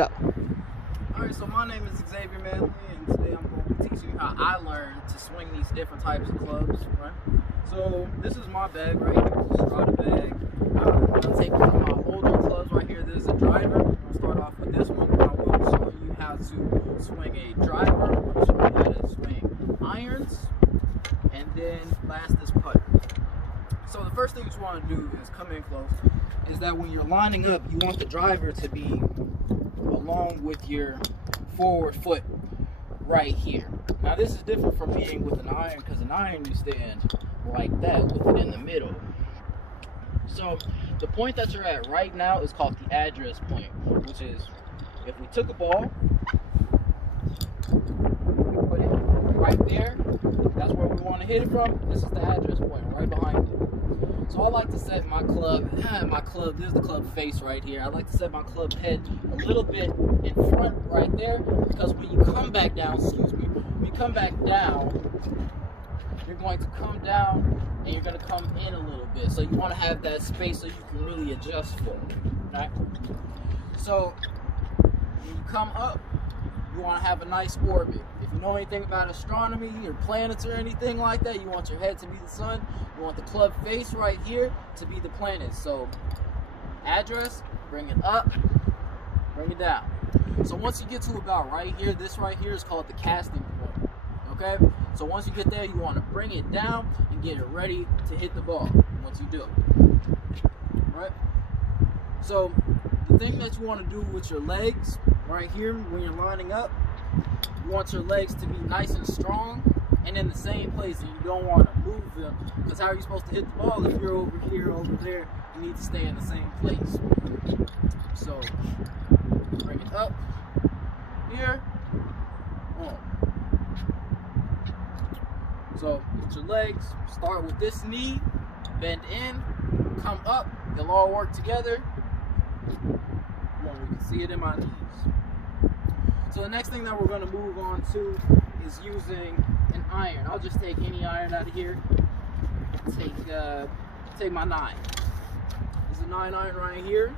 go. Alright, so my name is Xavier Manley, and today I'm going to be teaching you how I learned to swing these different types of clubs, right? So this is my bag right here, it's a Strada bag. I'm going to take one of my older clubs right here. This is a driver. I'll start off with this one. I will be showing you how to swing a driver. I'll show you how to swing irons, and then last is putter. So the first thing that you want to do is come in close. Is that when you're lining up, you want the driver to be along with your forward foot right here. Now this is different from being with an iron, because an iron you stand like that with it in the middle. So the point that you're at right now is called the address point, which is if we took a ball, put it right there, that's where we want to hit it from. This is the address point right behind it. So I like to set my club, this is the club face right here. I like to set my club head a little bit in front right there, because when you come back down, when you come back down, you're going to come down and you're going to come in a little bit. So you want to have that space so you can really adjust for it, right? So when you come up, you want to have a nice orbit. If you know anything about astronomy or planets or anything like that, you want your head to be the sun. You want the club face right here to be the planets. So address, bring it up, bring it down. So once you get to about right here, this right here is called the casting point. Okay? So once you get there, you want to bring it down and get it ready to hit the ball once you do it. Right? So the thing that you want to do with your legs right here when you're lining up, you want your legs to be nice and strong and in the same place, and you don't want to move them, because how are you supposed to hit the ball if you're over here, over there? You need to stay in the same place. So bring it up here, boom. So with your legs, start with this knee, bend in, come up, they'll all work together. Well, you can see it in my knees. So the next thing that we're going to move on to is using an iron. I'll just take any iron out of here. Take my 9. This is a 9 iron right here.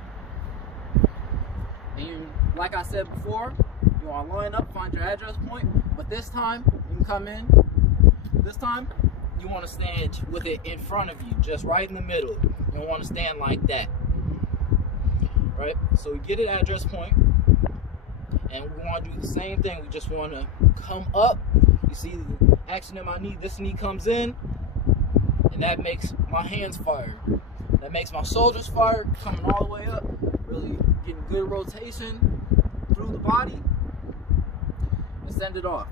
And you, like I said before, you want to line up, find your address point. But this time, you can come in. This time, you want to stand with it in front of you, just right in the middle. You don't want to stand like that. Right? So we get an address point, and we want to do the same thing. We just want to come up. You see the action in my knee. This knee comes in, and that makes my hands fire. That makes my shoulders fire, coming all the way up, really getting good rotation through the body, and send it off.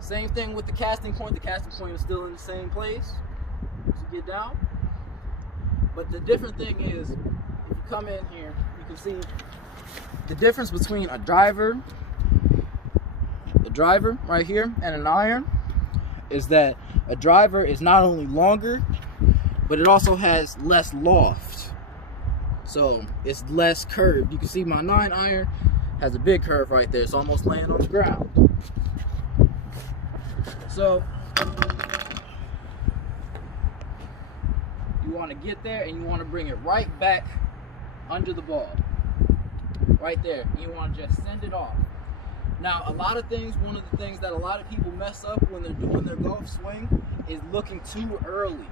Same thing with the casting point. The casting point is still in the same place as you get down. But the different thing is, if you come in here, you can see the difference between a driver right here and an iron is that a driver is not only longer, but it also has less loft. So it's less curved. You can see my 9 iron has a big curve right there. It's almost laying on the ground. So you want to get there and you want to bring it right back under the ball. Right there. And you want to just send it off. Now, one of the things that a lot of people mess up when they're doing their golf swing is looking too early.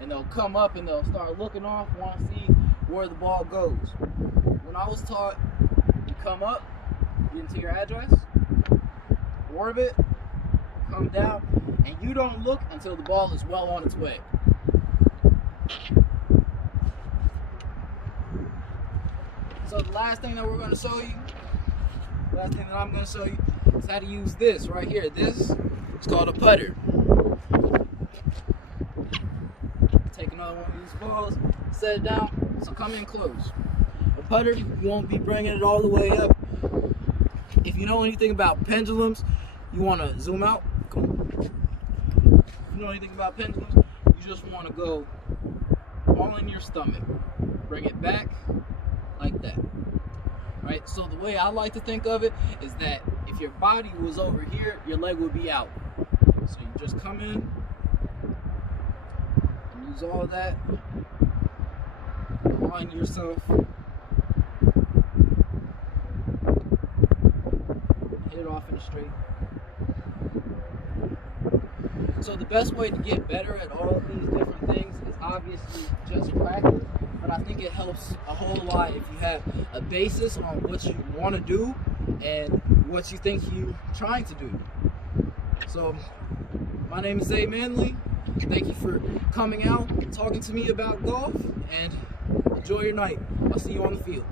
And they'll come up and they'll start looking off, want to see where the ball goes. When I was taught, you come up, get into your address, orbit, come down, and you don't look until the ball is well on its way. So the last thing that I'm going to show you is how to use this right here. This is called a putter. Take another one of these balls, set it down, so come in close. A putter, you won't be bringing it all the way up. If you know anything about pendulums, you want to zoom out. Come on. If you know anything about pendulums, you just want to go all in your stomach. Bring it back like that. Right? So the way I like to think of it is that if your body was over here, your leg would be out. So you just come in, use all that, align yourself off in a straight. So the best way to get better at all of these different things is obviously just practice, but I think it helps a whole lot if you have a basis on what you want to do and what you think you're trying to do. So my name is Zay Manley. Thank you for coming out and talking to me about golf, and enjoy your night. I'll see you on the field.